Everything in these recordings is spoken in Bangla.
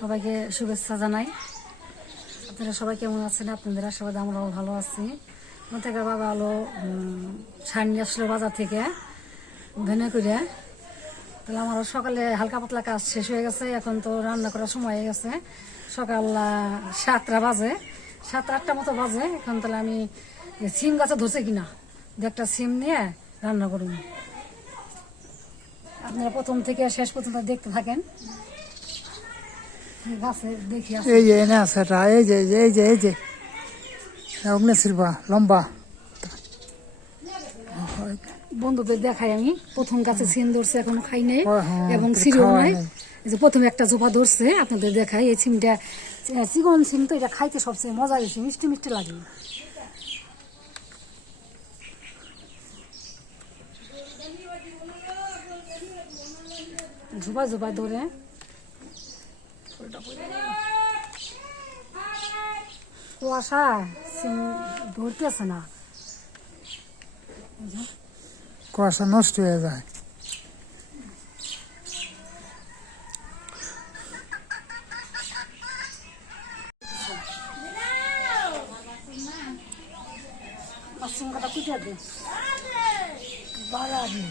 সবাইকে শুভেচ্ছা জানাই। আপনারা সবাই কেমন আছেন? আপনাদের আশীর্বাদে আমরাও ভালো আছি। থেকে বাবা আলো ছাড় নিয়ে আসলো বাজার থেকে ভেনে করে। তাহলে আমারও সকালে হালকা পাতলা কাজ শেষ হয়ে গেছে। এখন তো রান্না করার সময় হয়ে গেছে। সকাল 7টা বাজে, 7-8টা মতো বাজে। এখন তাহলে আমি সিম গাছে ধরছে কিনা একটা সিম নিয়ে রান্না করুন। আপনারা প্রথম থেকে শেষ পর্যন্ত দেখতে থাকেন। এই যে এনে আছে এটা, এই যে এই যে এই যে অগ্নি শিল্পা লম্বা বন্ধুদের দেখাই আমি। প্রথম গাছে সিম ধরছে, এখনো খাই নাই এবং তোর সিঁড়িও খাওয়া নাই। নেই। এই যে প্রথমে একটা জোপা ধরছে, আপনাদের দেখাই। এই সিমটা চিকন সিম, তো এটা খাইতে সবচেয়ে মজা বেশি, মিষ্টি মিষ্টি লাগে। ঝোপা ঝোপা ধরে কুয়াশা সিম ধরতেছে না, কুয়াশা নষ্ট হয়ে যায়। সিম কাটা কুটিয়ে দে বাড়াবি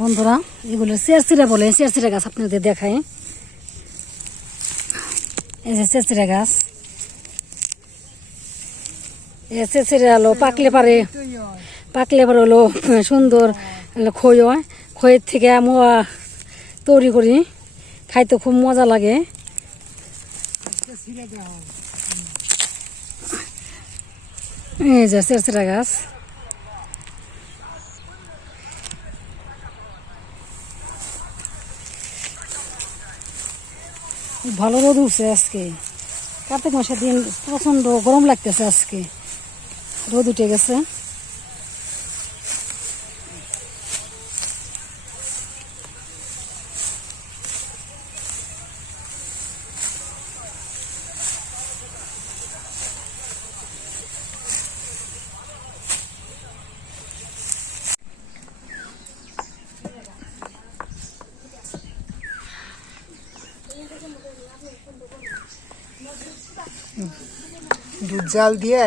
বন্ধুরা, এগুলো চেরচিরা বলে। চেরচিরা গাছ আপনাদের দেখায়। এই যে চেরচিরা গাছ, এই চেরচিরা হলো পাকলে পারে হলো সুন্দর খই হয়। খইয়ের থেকে মোয়া তৈরি করি, খাইতে খুব মজা লাগে। এই যে চেরচিরা গাছ, ভালো রোদ উঠছে আজকে। কার্তিক মাসের দিন প্রচন্ড গরম লাগতেছে, আজকে রোদ উঠে গেছে। দুধ জাল দিয়ে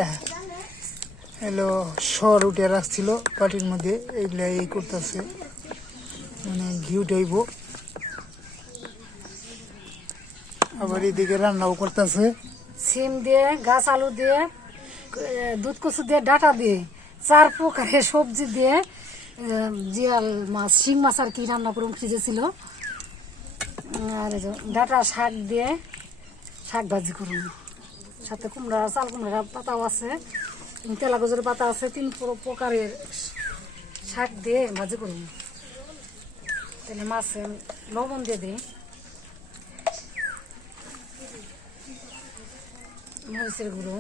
এলো সর উঠে রাখছিল পাটির মধ্যে, এইগুলা এই করতেছে, মানে ঘি উঠাইব। আবার এদিকে রান্নাও করতেছে। সিম দিয়ে, গাছ আলু দিয়ে, দুধ কচু দিয়ে, ডাটা দিয়ে, 4 প্রকারের সবজি দিয়ে জিয়াল মাছ, শিং মাছ আর কি রান্না করুন ফ্রিজে ছিল। আর ডাটা শাক দিয়ে শাক ভাজি করুন। সাথে কুমড়া, চাল কুমড়া পাতাও আছে, তেলা গজের পাতা আছে। 3 প্রকারের শাক দিয়ে ভাজি করুন। তাহলে মাছে লবণ দিয়ে দিই, মরিচের গুঁড়ো,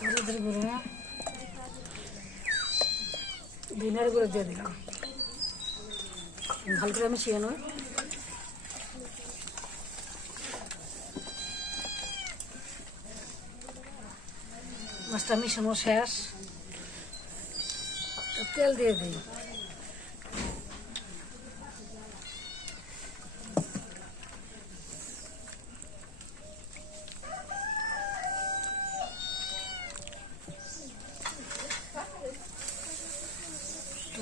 হলুদের গুঁড়ো, ধনিয়ার গুঁড়ো দিয়ে দিলাম। ভালো করে মিশিয়ে নয়। মাছটা মিশানো শেষ, তেল দিয়ে দিই।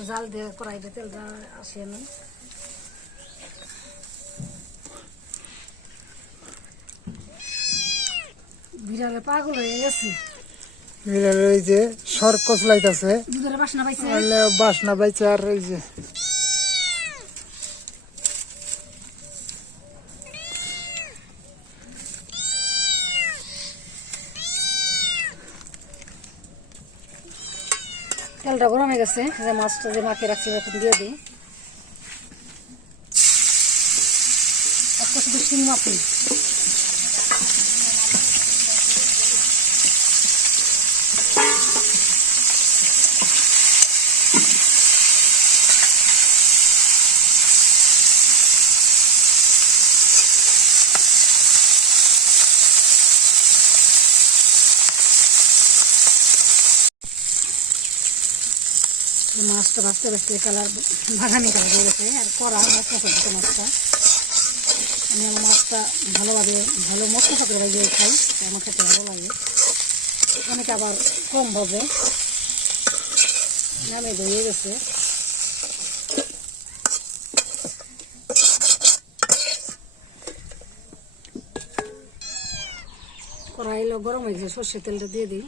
জাল দিয়ে কড়াইতে তেলটা আসিয়ে নিই। বিড়ালে পাগল হয়ে গেছে, এই যে সর কচলাইতেছে, দুধের বাসনা পাইছে। বাসনা বাইছে। আর এই যে তেলটা গরম হয়ে গেছে, যে মাছটা যে মাখিয়ে রাখছি এখন দিয়ে দিই। একটু শিং মাছি। মাছটা ভাজতে ভাজতে কালার বাগানি কালার হয়ে গেছে আর কড়া মশলা সবজিতে মাছটা। আমি আমার মাছটা ভালোভাবে ভালো মশলা করে ভাজিয়ে খাই, আমার খেতে ভালো লাগে। অনেকে আবার কম ভাজে। নামে ধুয়ে গেছে। কড়াই গরম হয়ে গেছে, সর্ষের তেলটা দিয়ে দিই।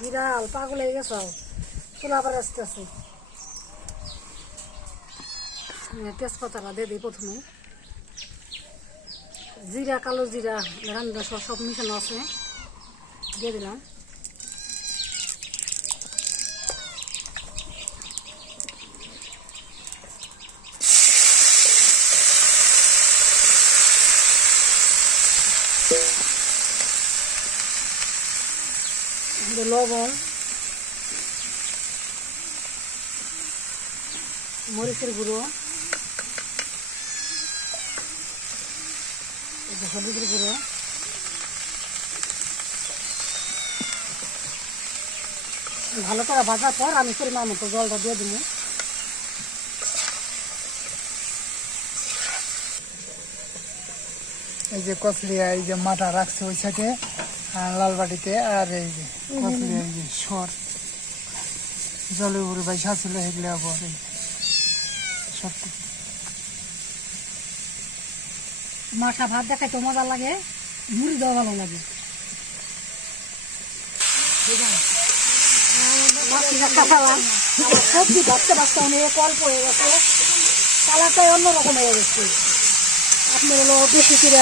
বিড়াল পাগল হয়ে গেছ, চুলা আবার আসতে আছে। তেজপাতাটা দিয়ে দিই প্রথমে। জিরা, কালো জিরা, রান্না সব মিশানো আছে, দিয়ে দিলাম। লবণ, মরিচের গুঁড়ো, হলুদের গুঁড়ো, ভালো করে ভাজার পর আমি পরিমাণ মতো জলটা দিয়ে দিব। এই যে কচলিয়া, এই যে মাথা রাখছে ওই সাইডে লাল বাটিতে, আর এই যে কচলিয়া, এই যে সর জলের উপরে বাইসা ছিল, এগুলো আবার এই সব মাখা ভাত দেখাইতে মজা লাগে, মুড়ি দেওয়া ভালো লাগে। সবজি ভাজতে ভাজতে অনেক অল্প হয়ে গেছে, কালারটাই অন্যরকম হয়ে গেছে। আপনি হলো বেশি করে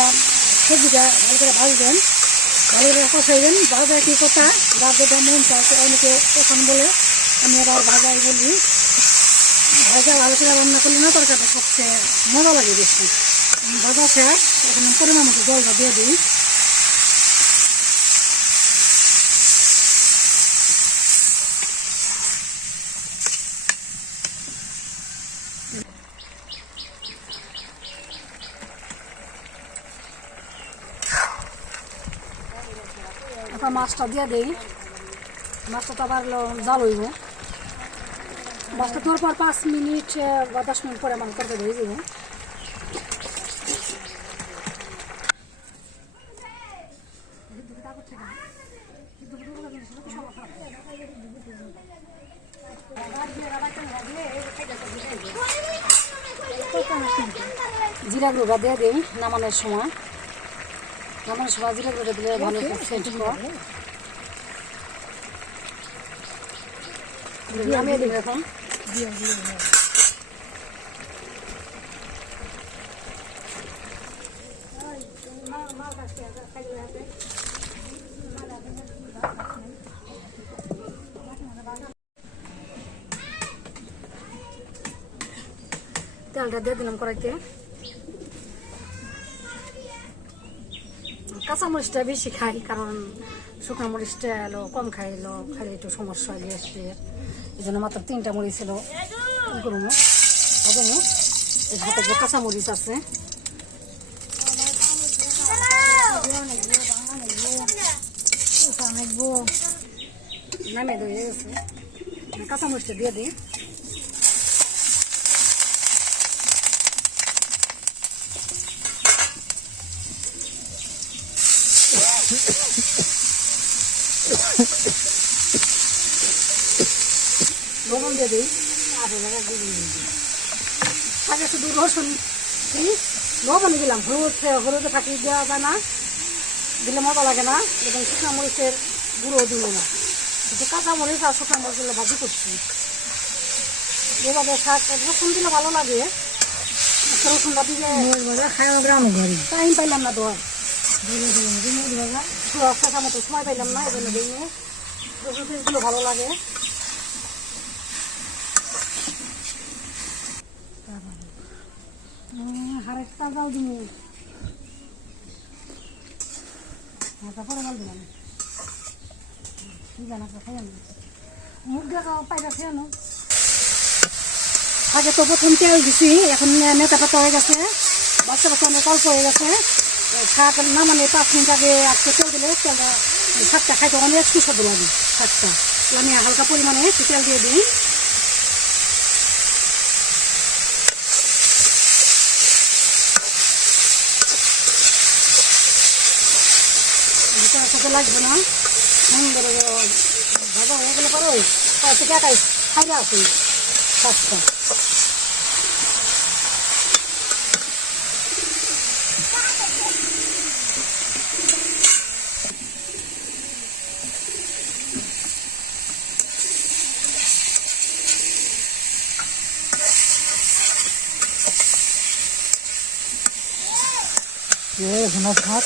সবজিটা ভালো করে ভাজবেন, ভালো করে কষাইবেন। ভাজা কি কথা, যার যেটা মন চাইছে, অনেকে কষান বলে, আমি আবার ভাজাই বলি। ভাজা ভালো করে রান্না করলে না তরকারিটা সবচেয়ে মজা লাগে বেশি। ভাজা শেষ, এখন পরিমাণ মতো জলটা দিয়ে দিই। এখন মাছটা দিয়ে দিই। মাছটা তো আবার জাল হইব। মাছটা তোর পর 5 মিনিট বা 10 মিনিট পরে আমার তরকারি হয়ে যাবে। জিরা গুঁড়া দিয়ে দিই নামানোর সময়। নামানোর সময় জিরা গুঁড়া দিলে ভালো সেন্ট করে। নামিয়ে দিই এখন। তেলটা দিয়ে দিলাম কড়াইতে। কাঁচামরিচটা বেশি খাই, কারণ শুকনো মরিচটা এলো কম খাইলো, খাইলে একটু সমস্যা হয় গ্যাসের। এই জন্য মাত্র 3টা মরিচ ছিল। কী করবো হবে, এর হাতে যে কাঁচামরিচ আছে নামে দিয়ে গেছে, কাঁচামরিচটা দিয়ে দিই। লবণ দিয়ে দিই। আগে শুধু রসুন লবণ দিলাম, হলুদে থাকি দেওয়া যায় না, দিলে মজা লাগে না। এবং শুকনো মরিচের গুঁড়ো দিব না, কিন্তু কাঁচা মরিচ আর শুকনো মরিচ দিলে ভাজি করছি। এভাবে শাক রসুন দিলে ভালো লাগে। রসুনটা দিলে টাইম পাইলাম না, তো কাঁচা মতো সময় পাইলাম না, এই জন্য দিলে রসুন দিলে ভালো লাগে। হারেকটা জাল দিব তারপরে জাল দিলাম কি জানা খাই আনো মুখ দেখা পাইরা খেয়ে আনো আগে তো প্রথম তেল দিছি এখন নেতা পাতা হয়ে গেছে বাচ্চা বাচ্চা অনেক অল্প হয়ে গেছে শাক না মানে 5 মিনিট আগে আজকে তেল দিলে তেলটা শাকটা খাইতে অনেক সুস্বাদু লাগে শাকটা আমি হালকা পরিমাণে একটু তেল দিয়ে দিই সাথে লাগবে না সুন্দর ভাজা হয়ে গেলে পরে থেকে একাই খাইলে আসি শাকটা শাক